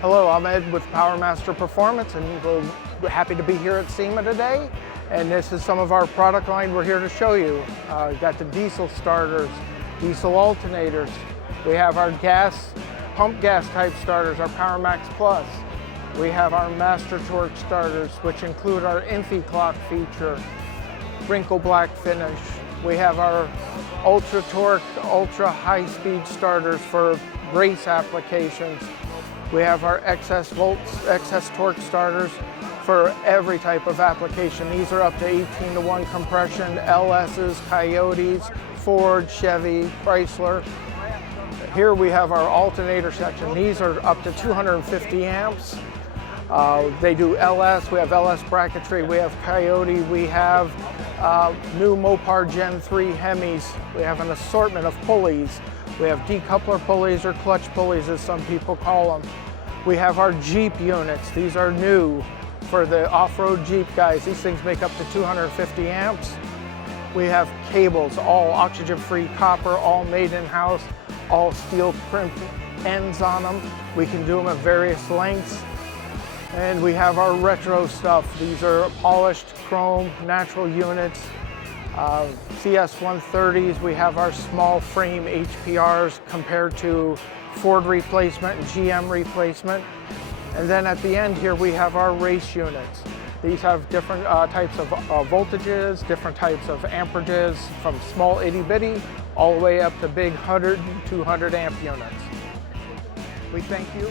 Hello, I'm Ed with Powermaster Performance, and we're happy to be here at SEMA today. And this is some of our product line we're here to show you. We've got the diesel starters, diesel alternators. We have our pump gas type starters, our PowerMax Plus. We have our Master Torque starters, which include our Infi clock feature, wrinkle black finish. We have our Ultra Torque, ultra high speed starters for race applications. We have our excess torque starters for every type of application. These are up to 18:1 compression, LS's, Coyotes, Ford, Chevy, Chrysler. Here we have our alternator section. These are up to 250 amps. They do LS, we have LS bracketry, we have Coyote, we have new Mopar Gen 3 Hemis. We have an assortment of pulleys. We have decoupler pulleys or clutch pulleys as some people call them. We have our Jeep units. These are new for the off-road Jeep guys. These things make up to 250 amps. We have cables, all oxygen-free copper, all made in-house, all steel crimp ends on them. We can do them at various lengths. And we have our retro stuff. These are polished chrome natural units. CS130s, we have our small frame HPRs compared to Ford replacement and GM replacement. And then at the end here we have our race units. These have different types of voltages, different types of amperages, from small itty bitty all the way up to big 100 and 200 amp units. We thank you.